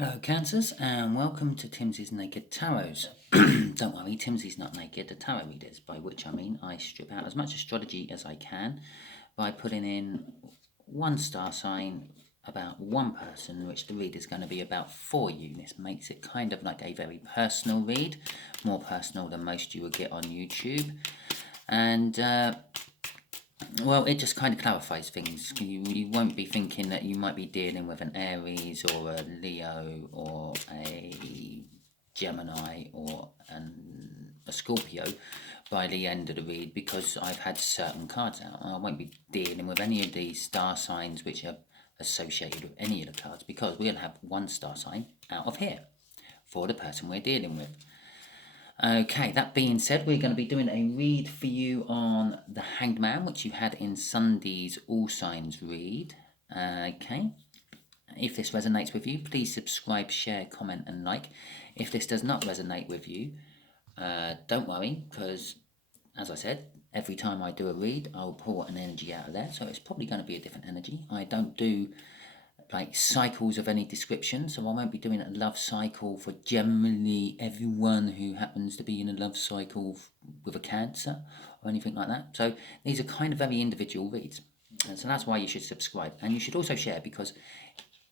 Hello Cancers and welcome to Timsy's Naked Tarots. Don't worry, Timsy's not naked, the tarot readers, by which I mean I strip out as much astrology as I can by putting in one star sign about one person, which the read is going to be about for you. This makes it kind of like a very personal read, more personal than most you would get on YouTube. And well, it just kind of clarifies things. You won't be thinking that you might be dealing with an Aries or a Leo or a Gemini or a Scorpio by the end of the read, because I've had certain cards out. I won't be dealing with any of these star signs which are associated with any of the cards, because we'll have one star sign out of here for the person we're dealing with. Okay, that being said, we're going to be doing a read for you on the Hanged Man, which you had in Sunday's All Signs read. Okay, if this resonates with you, please subscribe, share, comment and like. If this does not resonate with you, don't worry, because as I said, every time I do a read, I'll pull an energy out of there, so it's probably going to be a different energy. I don't do like cycles of any description, so I won't be doing a love cycle for generally everyone who happens to be in a love cycle with a Cancer or anything like that. So these are kind of very individual reads, and so that's why you should subscribe, and you should also share, because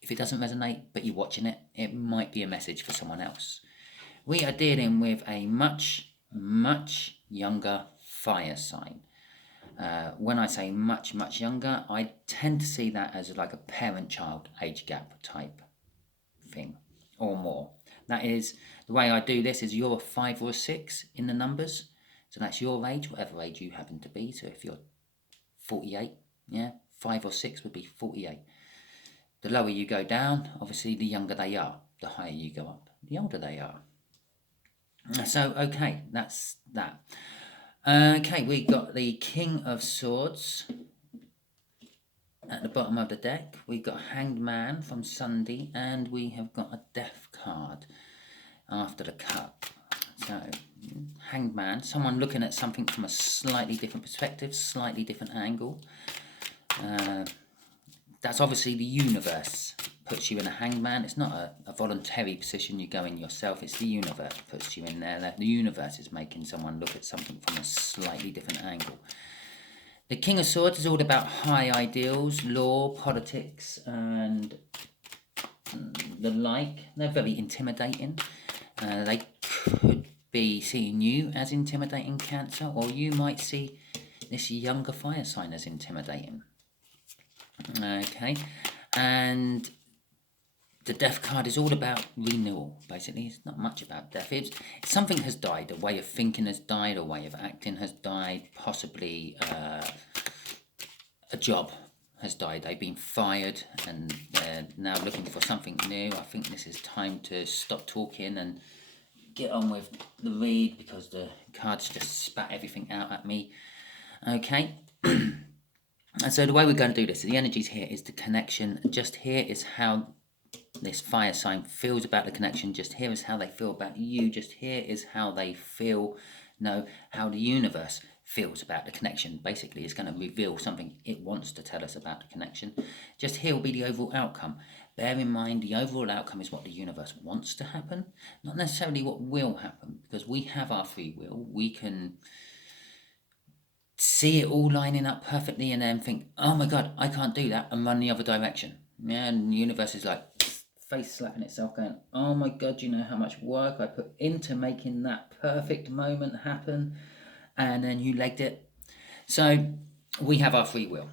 if it doesn't resonate but you're watching it, it might be a message for someone else. We are dealing with a much younger fire sign. When I say much younger, I tend to see that as like a parent-child age gap type thing or more. That is, the way I do this is you're a 5 or a 6 in the numbers. So that's your age, whatever age you happen to be. So if you're 48, 5 or 6 would be 48. The lower you go down, obviously the younger they are. The higher you go up, the older they are. So, okay, that's that. Okay, we got the King of Swords at the bottom of the deck. We got Hanged Man from Sunday, and we have got a Death card after the cup. So, Hanged Man, someone looking at something from a slightly different perspective, slightly different angle. That's obviously the universe puts you in a Hanged Man. It's not a voluntary position you go in yourself. It's the universe puts you in there. The universe is making someone look at something from a slightly different angle. The King of Swords is all about high ideals, law, politics, and the like. They're very intimidating. They could be seeing you as intimidating, Cancer, or you might see this younger fire sign as intimidating. Okay, and the Death card is all about renewal, basically. It's not much about death. It's something has died. A way of thinking has died. A way of acting has died. Possibly a job has died. They've been fired and they're now looking for something new. I think this is time to stop talking and get on with the read, because the cards just spat everything out at me. Okay. And so the way we're going to do this, the energies here is the connection. Just here is how this fire sign feels about the connection. Just here is how they feel about you. Just here is how they feel, how the universe feels about the connection. Basically, it's going to reveal something it wants to tell us about the connection. Just here will be the overall outcome. Bear in mind, the overall outcome is what the universe wants to happen, not necessarily what will happen, because we have our free will. We can see it all lining up perfectly and then think, oh my God, I can't do that, and run the other direction. Yeah, and the universe is like face slapping itself going, oh my God, you know how much work I put into making that perfect moment happen, and then you legged it. So we have our free will.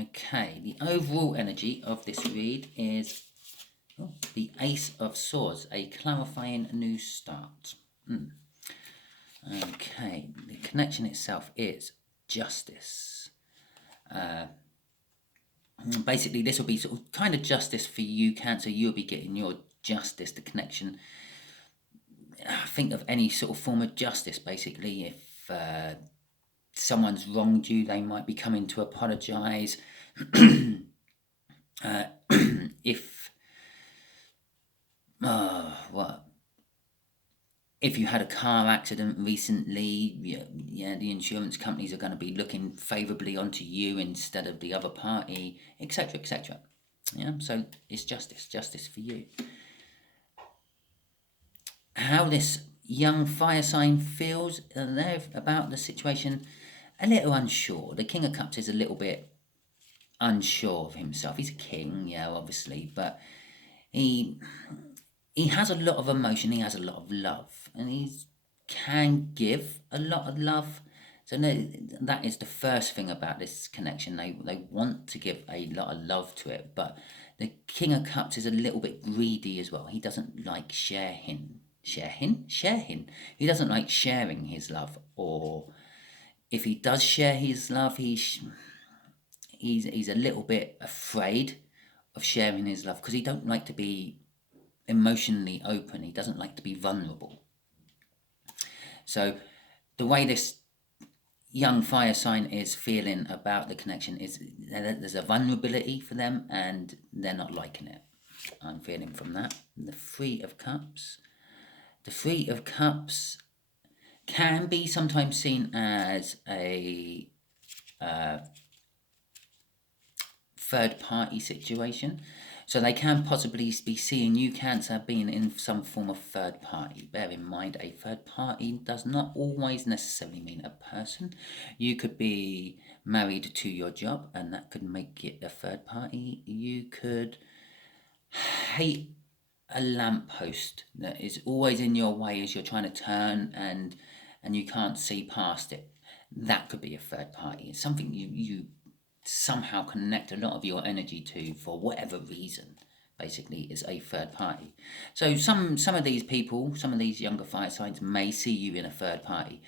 Okay, the overall energy of this read is the Ace of Swords, a clarifying new start. Okay, the connection itself is justice. Basically, this will be sort of kind of justice for you, Cancer. You'll be getting your justice, the connection. Think of any sort of form of justice, basically. If someone's wronged you, they might be coming to apologise. If you had a car accident recently, the insurance companies are going to be looking favourably onto you instead of the other party, etc., etc. Yeah, so it's justice for you. how this young fire sign feels they're about the situation, a little unsure. The King of Cups is a little bit unsure of himself. He's a king, yeah, obviously, but he he has a lot of emotion. He has a lot of love, and he can give a lot of love. So no, that is the first thing about this connection. They want to give a lot of love to it, but the King of Cups is a little bit greedy as well. He doesn't like sharing. He doesn't like sharing his love, or if he does share his love, he's a little bit afraid of sharing his love because he don't like to be emotionally open. He doesn't like to be vulnerable. So the way this young fire sign is feeling about the connection is there's a vulnerability for them and they're not liking it. I'm feeling from that. The Three of Cups. The Three of Cups can be sometimes seen as a third party situation. So they can possibly be seeing you, Cancer, being in some form of third party. Bear in mind, a third party does not always necessarily mean a person. You could be married to your job, and that could make it a third party. You could hate a lamppost that is always in your way as you're trying to turn, and you can't see past it. That could be a third party. It's something you somehow connect a lot of your energy to for whatever reason. Basically, is a third party. So some of these people, some of these younger fire signs may see you in a third party.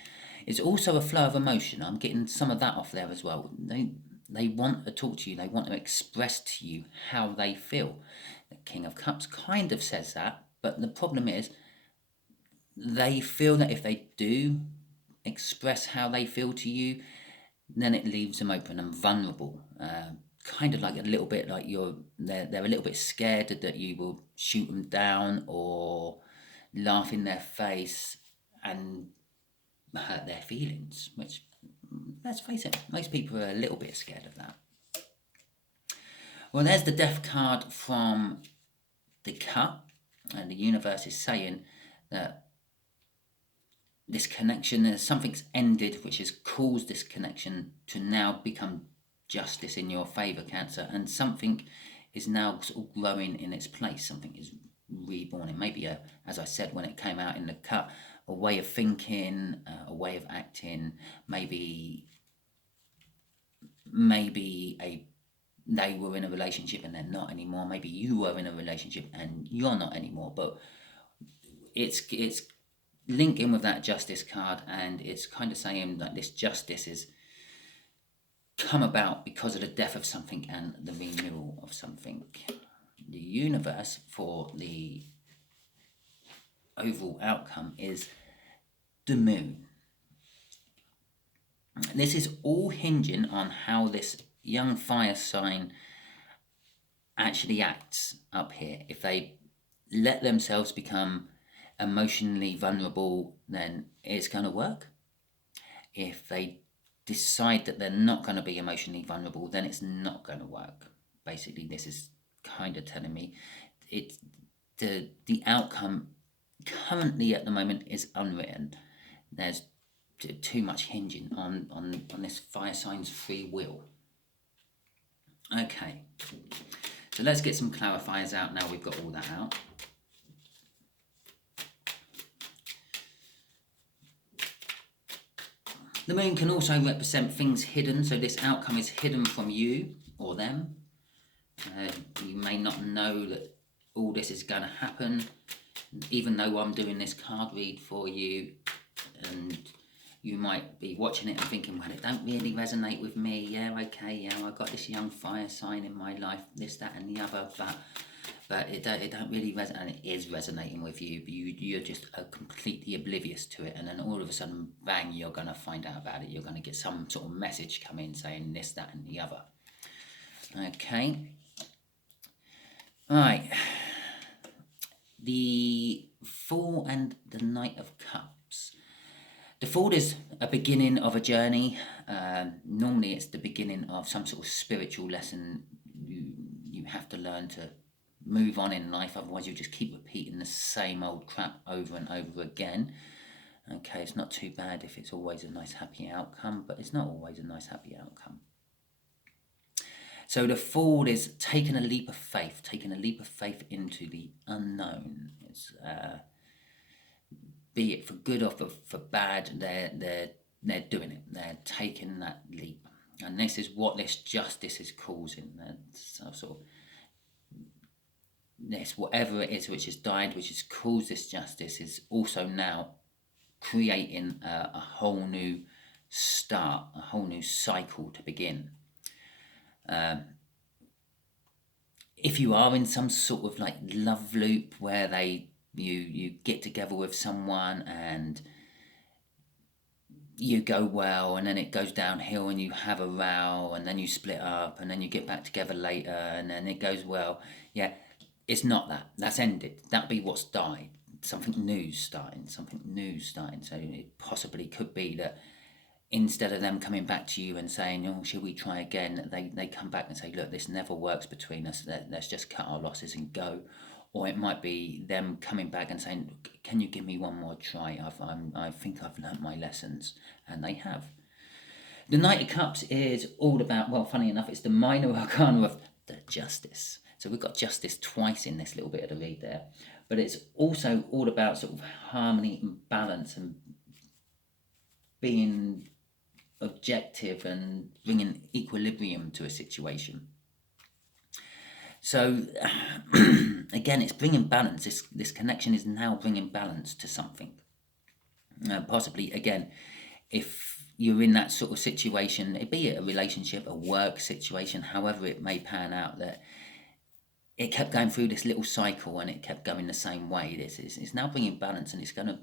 It's also a flow of emotion. I'm getting some of that off there as well. They want to talk to you. They want to express to you how they feel. The King of Cups kind of says that, but the problem is they feel that if they do express how they feel to you, then it leaves them open and vulnerable. Kind of like a little bit like they're a little bit scared that you will shoot them down or laugh in their face and hurt their feelings, which, let's face it, most people are a little bit scared of that. Well, there's the Death card from the Cup, and the universe is saying that this connection, something's ended, which has caused this connection to now become justice in your favour, Cancer, and something is now sort of growing in its place. Something is reborn. It may be, as I said when it came out in the Cup, a way of thinking, a way of acting, maybe they were in a relationship and they're not anymore. Maybe you were in a relationship and you're not anymore. But it's linking with that Justice card, and it's kind of saying that this justice is come about because of the death of something and the renewal of something. The universe for the overall outcome is the Moon. This is all hinging on how this young fire sign actually acts up here. If they let themselves become emotionally vulnerable, then it's going to work. If they decide that they're not going to be emotionally vulnerable, then it's not going to work. Basically, this is kind of telling me the outcome currently at the moment is unwritten. There's too much hinging on this fire sign's free will. Okay, so let's get some clarifiers out now we've got all that out. The Moon can also represent things hidden, so this outcome is hidden from you or them. You may not know that all this is going to happen, even though I'm doing this card read for you, and you might be watching it and thinking, well, it don't really resonate with me. Yeah, okay, yeah, I got this young fire sign in my life, this, that, and the other, but it don't really resonate. And it is resonating with you, but you're just completely oblivious to it, and then all of a sudden, bang, you're going to find out about it. You're going to get some sort of message come in saying this, that, and the other. Okay. Right. The Fool and the Knight of Cups. The Fool is a beginning of a journey. Normally it's the beginning of some sort of spiritual lesson. You have to learn to move on in life, otherwise you just keep repeating the same old crap over and over again. Okay, it's not too bad if it's always a nice happy outcome, but it's not always a nice happy outcome. So the Fool is taking a leap of faith into the unknown. It's be it for good or for bad, they're doing it. They're taking that leap, and this is what this justice is causing. Sort of this, whatever it is which has died, which has caused this justice, is also now creating a whole new start, a whole new cycle to begin. If you are in some sort of like love loop where you get together with someone and you go well, and then it goes downhill and you have a row, and then you split up, and then you get back together later, and then it goes well. Yeah, it's not that. That's ended. That'd be what's died. Something new starting. So it possibly could be that instead of them coming back to you and saying, oh, should we try again, they come back and say, look, this never works between us. Let's just cut our losses and go. Or it might be them coming back and saying, can you give me one more try? I think I've learnt my lessons. And they have. The Knight of Cups is all about, well, funny enough, it's the minor arcana of the Justice. So we've got Justice twice in this little bit of the read there. But it's also all about sort of harmony and balance and being objective and bringing equilibrium to a situation. So again, it's bringing balance. This connection is now bringing balance to something. Possibly, again, if you're in that sort of situation, be it a relationship, a work situation, however it may pan out, that it kept going through this little cycle and it kept going the same way. It's now bringing balance, and it's going to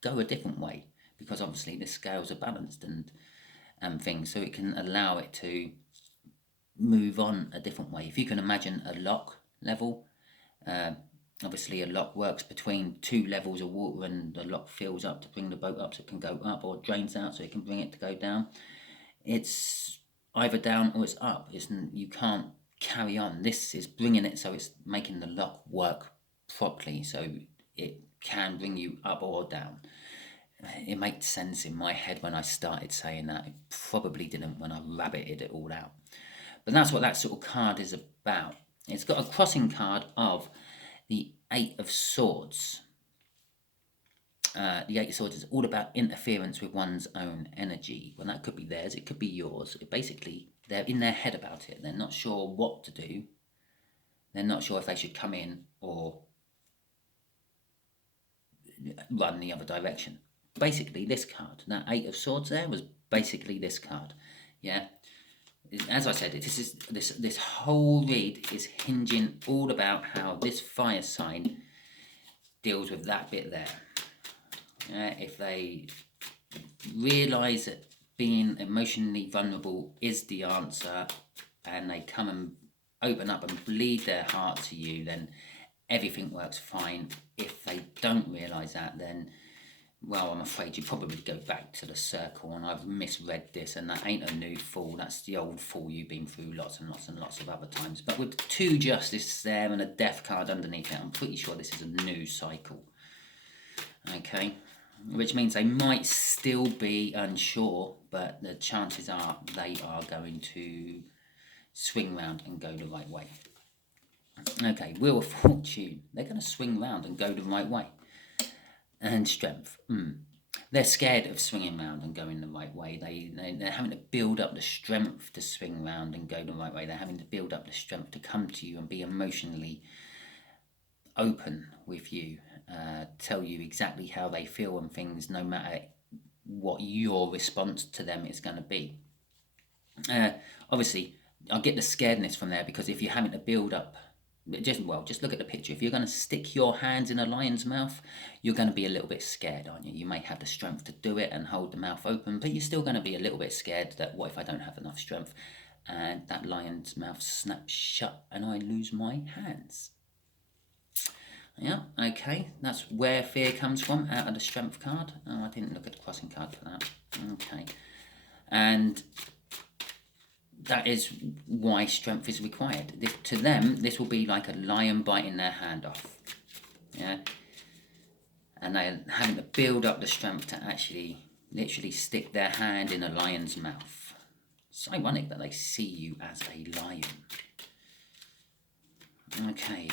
go a different way, because obviously the scales are balanced and things, so it can allow it to move on a different way. If you can imagine a lock level, obviously a lock works between two levels of water, and the lock fills up to bring the boat up so it can go up, or drains out so it can bring it to go down. It's either down or it's up. You can't carry on. This is bringing it, so it's making the lock work properly, so it can bring you up or down. It makes sense in my head when I started saying that. It probably didn't when I rabbited it all out. But that's what that sort of card is about. It's got a crossing card of the Eight of Swords. The Eight of Swords is all about interference with one's own energy. Well, that could be theirs, it could be yours. Basically, they're in their head about it. They're not sure what to do. They're not sure if they should come in or run the other direction. Basically, this card, that Eight of Swords there, was basically this card. Yeah. As I said, this whole read is hinging all about how this fire sign deals with that bit there. If they realise that being emotionally vulnerable is the answer, and they come and open up and bleed their heart to you, then everything works fine. If they don't realise that, then, well, I'm afraid you probably go back to the circle, and I've misread this, and that ain't a new Fool. That's the old Fool you've been through lots and lots and lots of other times. But with two Justice there and a Death card underneath it, I'm pretty sure this is a new cycle. Okay, which means they might still be unsure, but the chances are they are going to swing round and go the right way. Okay, Wheel of Fortune. They're going to swing round and go the right way. And Strength. They're scared of swinging round and going the right way. They're having to build up the strength to swing round and go the right way. They're having to build up the strength to come to you and be emotionally open with you, tell you exactly how they feel and things, no matter what your response to them is going to be. Obviously, I get the scaredness from there, because if you're having to build up, just look at the picture. If you're going to stick your hands in a lion's mouth, you're going to be a little bit scared, aren't you? You may have the strength to do it and hold the mouth open, but you're still going to be a little bit scared that, what if I don't have enough strength and that lion's mouth snaps shut and I lose my hands? Yeah, okay, that's where fear comes from, out of the Strength card. Oh, I didn't look at the crossing card for that. Okay. And that is why strength is required. To them, this will be like a lion biting their hand off. Yeah? And they're having to build up the strength to actually literally stick their hand in a lion's mouth. It's ironic that they see you as a lion. Okay.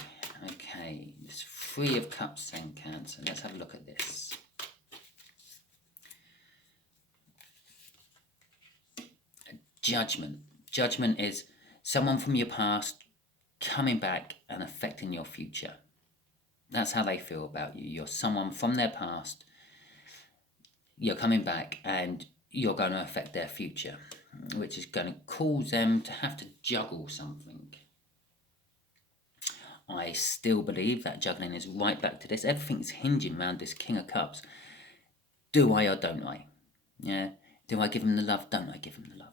It's 3 of Cups then, Cancer. Let's have a look at this. Judgment. Judgment is someone from your past coming back and affecting your future. That's how they feel about you. You're someone from their past. You're coming back and you're going to affect their future, which is going to cause them to have to juggle something. I still believe that juggling is right back to this. Everything's hinging around this King of Cups. Do I or don't I? Yeah. Do I give him the love? Don't I give him the love?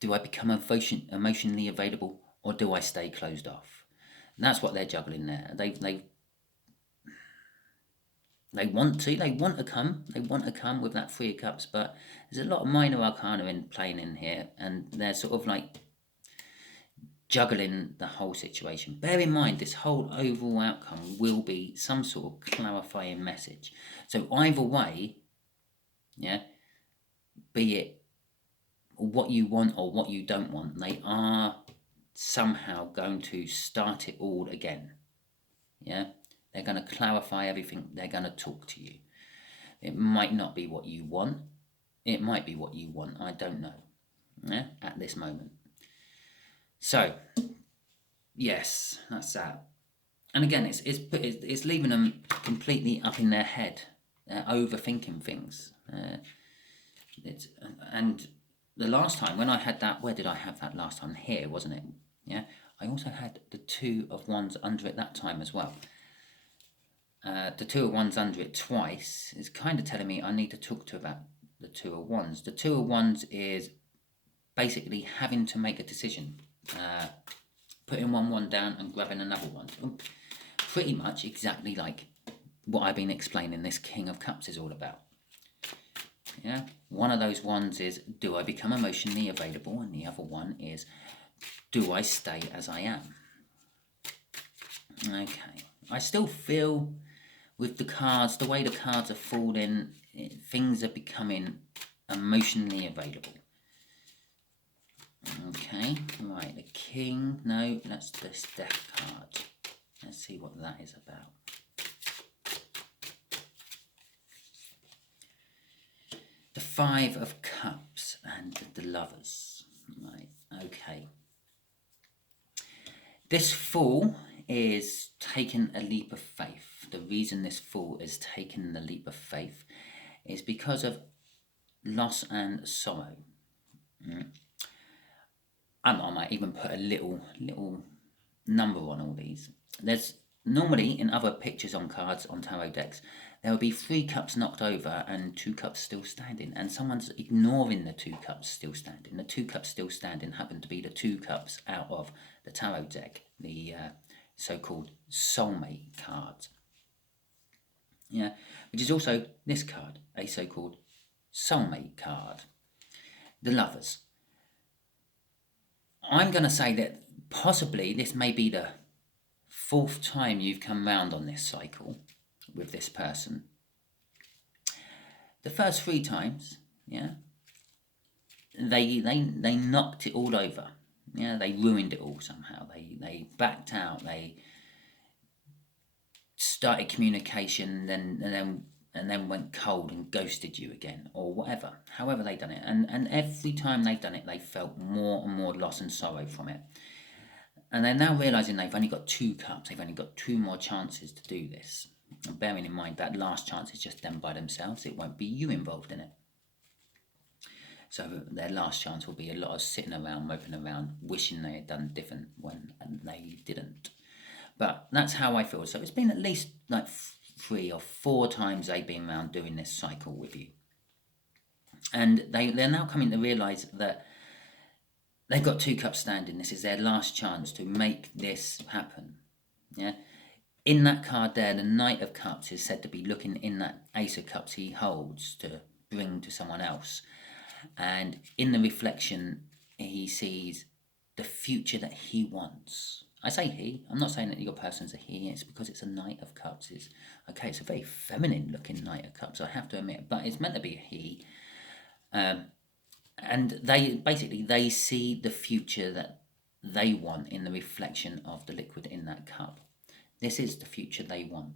Do I become emotionally available, or do I stay closed off? And that's what they're juggling there. They want to come with that 3 of Cups, but there's a lot of minor arcana playing in here, and they're sort of like juggling the whole situation. Bear in mind, this whole overall outcome will be some sort of clarifying message. So either way, yeah, be it what you want or what you don't want, they are somehow going to start it all again. Yeah, they're going to clarify everything. They're going to talk to you. It might not be what you want. It might be what you want. I don't know. Yeah, at this moment. So, yes, that's that. And again, it's leaving them completely up in their head. They're overthinking things. And the last time when I had that, where did I have that last time? Here, wasn't it? Yeah. I also had the 2 of Wands under it that time as well. The 2 of Wands under it twice is kind of telling me I need to talk to about the 2 of Wands. The 2 of Wands is basically having to make a decision. Putting one down and grabbing another one. Pretty much exactly like what I've been explaining this King of Cups is all about. Yeah, one of those ones is, do I become emotionally available? And the other one is, do I stay as I am? Okay, I still feel with the cards, the way the cards are falling, things are becoming emotionally available. Okay, right, the King, no, that's this Death card. Let's see what that is about. The 5 of Cups and the Lovers. Right, okay. This Fool is taking a leap of faith. The reason this Fool is taking the leap of faith is because of loss and sorrow. I might even put a little number on all these. There's normally in other pictures on cards on tarot decks, there will be 3 cups knocked over and 2 cups still standing, and someone's ignoring the 2 cups still standing. The 2 cups still standing happen to be the 2 cups out of the tarot deck, the so-called soulmate card. Yeah, which is also this card, a so-called soulmate card. The Lovers. I'm going to say that possibly this may be the 4th time you've come round on this cycle with this person. The first 3 times, yeah, they knocked it all over. Yeah, they ruined it all somehow. They backed out. They started communication, and then went cold and ghosted you again, or whatever. However they done it, and every time they've done it, they felt more and more loss and sorrow from it. And they're now realising they've only got 2 cups. They've only got 2 more chances to do this. And bearing in mind that last chance is just them by themselves. It won't be you involved in it. So their last chance will be a lot of sitting around, moping around, wishing they had done different when they didn't. But that's how I feel. So it's been at least like 3 or 4 times they've been around doing this cycle with you. And they're now coming to realise that they've got 2 cups standing. This is their last chance to make this happen. Yeah. In that card there, the Knight of Cups is said to be looking in that Ace of Cups he holds to bring to someone else. And in the reflection, he sees the future that he wants. I say he. I'm not saying that your person's a he. It's because it's a Knight of Cups. It's a very feminine looking Knight of Cups, I have to admit, but it's meant to be a he. And they see the future that they want in the reflection of the liquid in that cup. This is the future they want.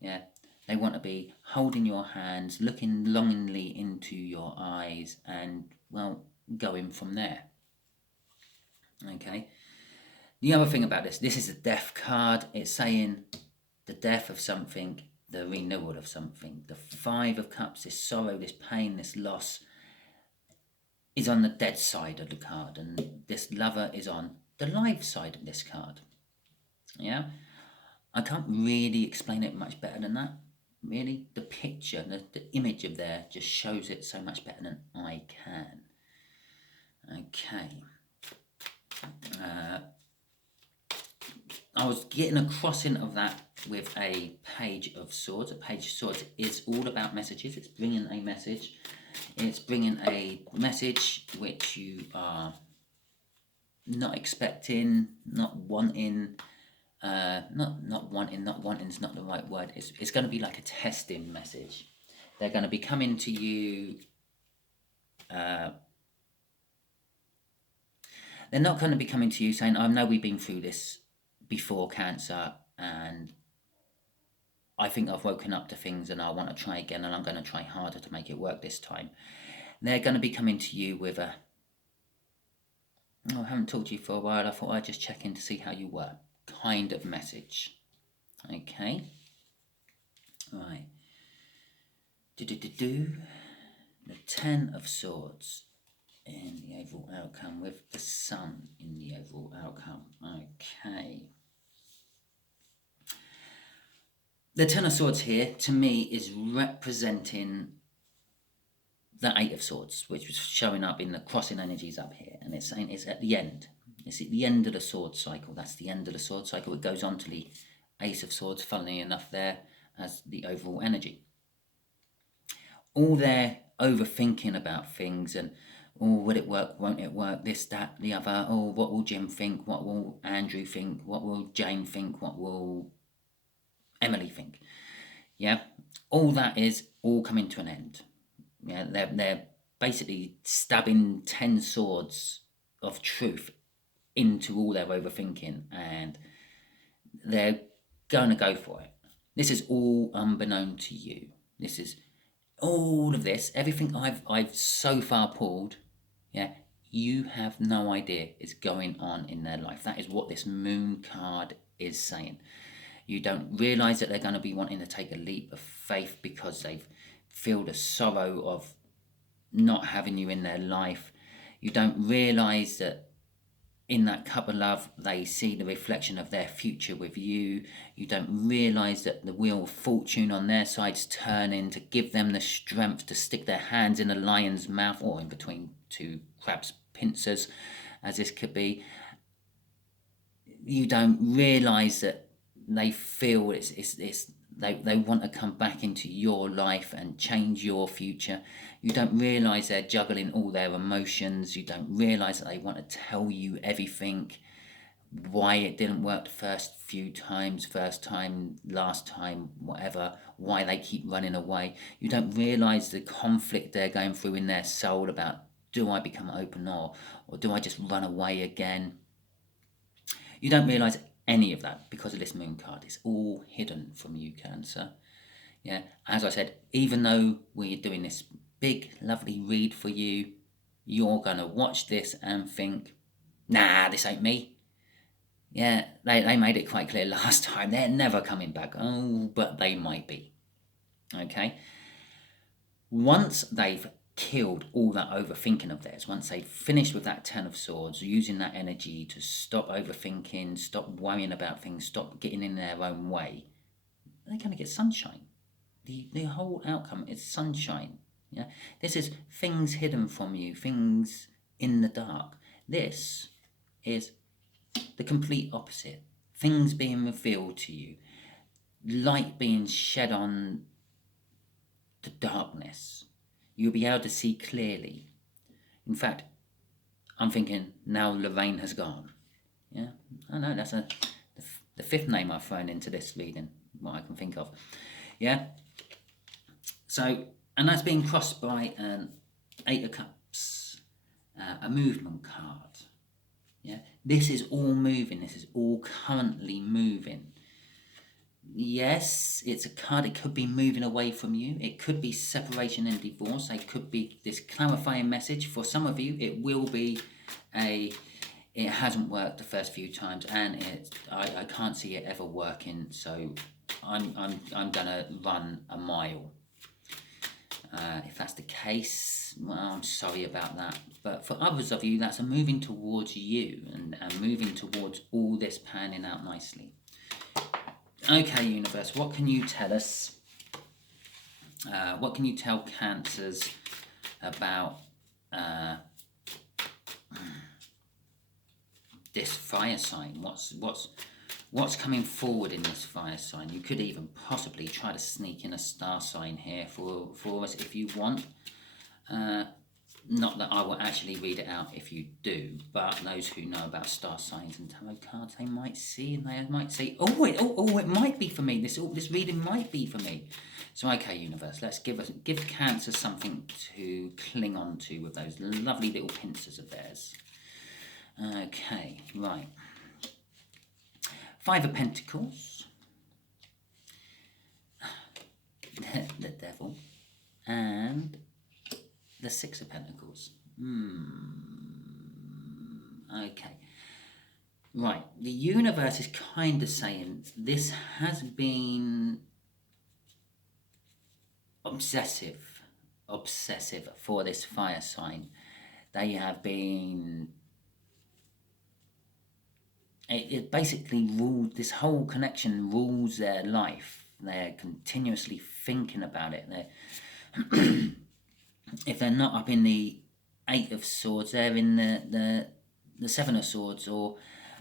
Yeah, they want to be holding your hands, looking longingly into your eyes, and well, going from there. Okay. The other thing about this is a death card. It's saying the death of something, the renewal of something. The Five of Cups, this sorrow, this pain, this loss, is on the dead side of the card, and this lover is on the live side of this card. Yeah, I can't really explain it much better than that. Really, the picture, the image of there just shows it so much better than I can. Okay. I was getting a crossing of that with a Page of Swords. A Page of Swords is all about messages. It's bringing a message. It's bringing a message which you are not expecting, not wanting. Not wanting is not the right word. It's going to be like a testing message. They're going to be coming to you. They're not going to be coming to you saying, I know we've been through this before, Cancer, and I think I've woken up to things and I want to try again, and I'm going to try harder to make it work this time. They're going to be coming to you with I haven't talked to you for a while, I thought I'd just check in to see how you were kind of message. Okay. Right. The Ten of Swords in the overall outcome with the Sun in the overall outcome. Okay. The Ten of Swords here, to me, is representing the Eight of Swords, which was showing up in the crossing energies up here. And it's saying it's at the end. It's at the end of the sword cycle. That's the end of the sword cycle. It goes on to the Ace of Swords, funnily enough, there as the overall energy. All their overthinking about things and, will it work, won't it work, this, that, the other, what will Jim think, what will Andrew think, what will Jane think, what will Emily think. Yeah, all that is all coming to an end. Yeah, they're basically stabbing 10 swords of truth into all their overthinking, and they're going to go for it. This is all unbeknown to you. This is all of this, everything I've so far pulled. Yeah, you have no idea is going on in their life. That is what this Moon card is saying. You don't realize that they're going to be wanting to take a leap of faith because they've feel the sorrow of not having you in their life. You don't realize that in that cup of love they see the reflection of their future with you. You don't realize that the wheel of fortune on their side's turning to give them the strength to stick their hands in a lion's mouth, or in between two crab's pincers, as this could be. You don't realize that they feel they want to come back into your life and change your future. You don't realise they're juggling all their emotions. You don't realise that they want to tell you everything, why it didn't work the first few times, first time, last time, whatever, why they keep running away. You don't realise the conflict they're going through in their soul about, do I become open or do I just run away again? You don't realise any of that because of this Moon card. It's all hidden from you, Cancer. Yeah, as I said, even though we're doing this big, lovely read for you, you're going to watch this and think, nah, this ain't me. Yeah, they made it quite clear last time. They're never coming back. Oh, but they might be. Okay? Once they've killed all that overthinking of theirs, once they've finished with that Ten of Swords, using that energy to stop overthinking, stop worrying about things, stop getting in their own way, they're going to get sunshine. The whole outcome is sunshine. Yeah, this is things hidden from you, things in the dark. This is the complete opposite. Things being revealed to you, light being shed on the darkness. You'll be able to see clearly. In fact, I'm thinking now Lorraine has gone. Yeah, I know that's the fifth name I've thrown into this reading, what I can think of. Yeah. So, and that's being crossed by an Eight of Cups, a movement card. Yeah, this is all moving. This is all currently moving. Yes, it's a card. It could be moving away from you. It could be separation and divorce. It could be this clarifying message. For some of you, it will be it hasn't worked the first few times, and I can't see it ever working. So I'm gonna run a mile. If that's the case, well, I'm sorry about that. But for others of you, that's a moving towards you and moving towards all this panning out nicely. Okay, universe, what can you tell us? What can you tell Cancers about this fire sign? What's coming forward in this fire sign? You could even possibly try to sneak in a star sign here for us if you want. Not that I will actually read it out if you do, but those who know about star signs and tarot cards, they might see and they might say, oh, it might be for me. This reading might be for me. So, okay, universe, let's give Cancer something to cling on to with those lovely little pincers of theirs. Okay, right. Five of Pentacles, the Devil, and the Six of Pentacles. Okay. Right. The universe is kind of saying this has been obsessive for this fire sign. They have been... It basically rules, this whole connection rules their life. They're continuously thinking about it. If they're not up in the Eight of Swords, they're in the Seven of Swords or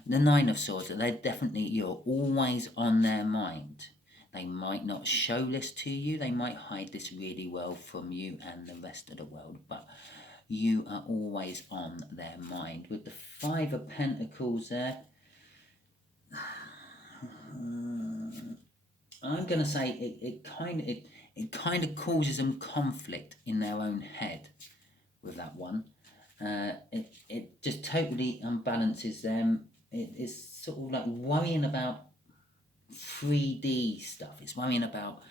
the Nine of Swords. You're always on their mind. They might not show this to you. They might hide this really well from you and the rest of the world, but you are always on their mind. With the Five of Pentacles there, I'm going to say it kind of causes them conflict in their own head with that one. It just totally unbalances them. It's sort of like worrying about 3D stuff. It's worrying about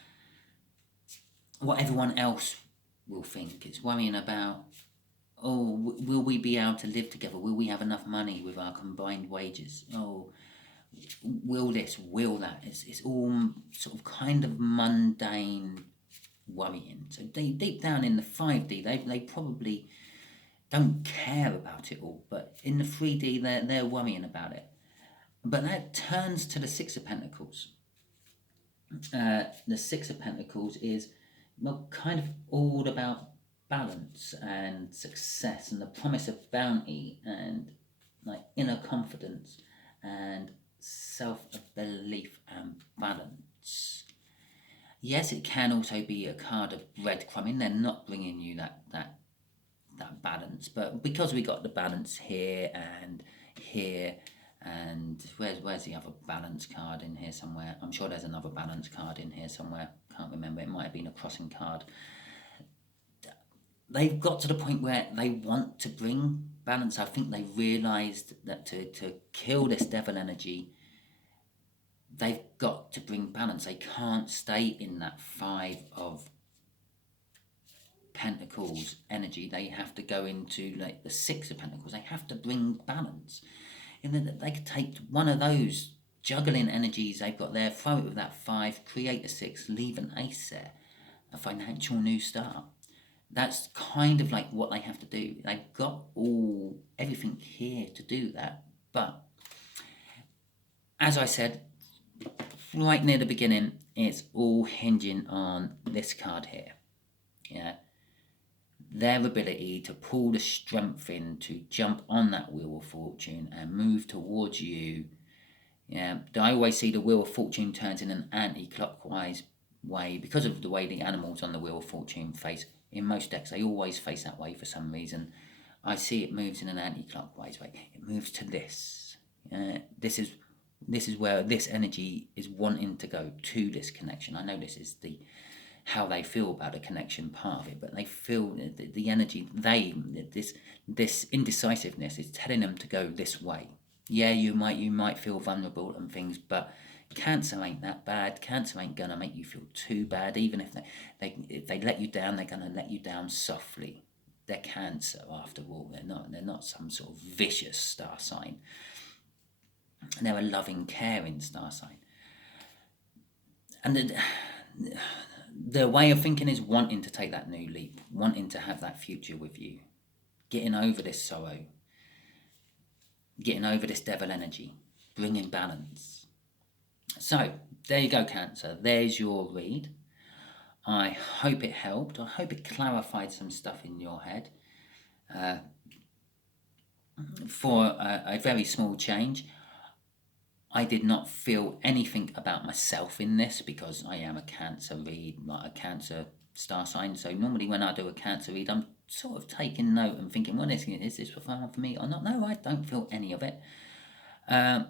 what everyone else will think. It's worrying about, oh, will we be able to live together? Will we have enough money with our combined wages? Oh, will this, will that? It's all sort of kind of mundane worrying. So deep down in the 5D, they probably don't care about it all, but in the 3D, they're worrying about it. But that turns to the Six of Pentacles. The Six of Pentacles is, well, kind of all about balance and success and the promise of bounty and like inner confidence and self-belief and balance. Yes, it can also be a card of breadcrumbing. They're not bringing you that balance, but because we got the balance here and here, and where's the other balance card in here somewhere? I'm sure there's another balance card in here somewhere. Can't remember. It might have been a crossing card. They've got to the point where they want to bring balance. I think they realised that to kill this devil energy, they've got to bring balance. They can't stay in that Five of Pentacles energy. They have to go into like the Six of Pentacles. They have to bring balance. And then they could take one of those juggling energies they've got there, throw it with that 5, create a 6, leave an ace there, a financial new start. That's kind of like what they have to do. They've got everything here to do that. But as I said right near the beginning, it's all hinging on this card here. Yeah. Their ability to pull the strength in to jump on that Wheel of Fortune and move towards you. Yeah, I always see the Wheel of Fortune turns in an anti-clockwise way because of the way the animals on the Wheel of Fortune face. In most decks, they always face that way for some reason. I see it moves in an anti-clockwise way. It moves to this. This is where this energy is wanting to go to this connection. I know this is the how they feel about a connection part of it, but they feel the energy. This indecisiveness is telling them to go this way. Yeah, you might feel vulnerable and things, but Cancer ain't that bad. Cancer ain't gonna make you feel too bad. Even if they let you down, they're gonna let you down softly. They're Cancer after all. They're not some sort of vicious star sign. They're a loving, caring star sign. And their way of thinking is wanting to take that new leap, wanting to have that future with you, getting over this sorrow, getting over this devil energy, bringing balance. So, there you go, Cancer. There's your read. I hope it helped. I hope it clarified some stuff in your head. For a very small change, I did not feel anything about myself in this because I am a Cancer read, not a Cancer star sign. So normally when I do a Cancer read, I'm sort of taking note and thinking, well, is this profound for me or not? No, I don't feel any of it. But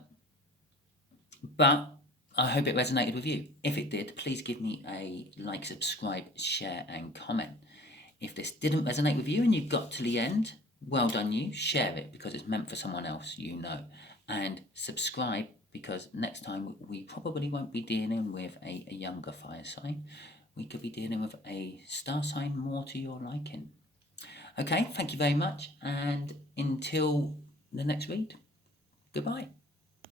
I hope it resonated with you. If it did, please give me a like, subscribe, share, and comment. If this didn't resonate with you and you got to the end, well done you. Share it because it's meant for someone else you know. And subscribe because next time we probably won't be dealing with a younger fire sign. We could be dealing with a star sign more to your liking. Okay, thank you very much. And until the next read, goodbye.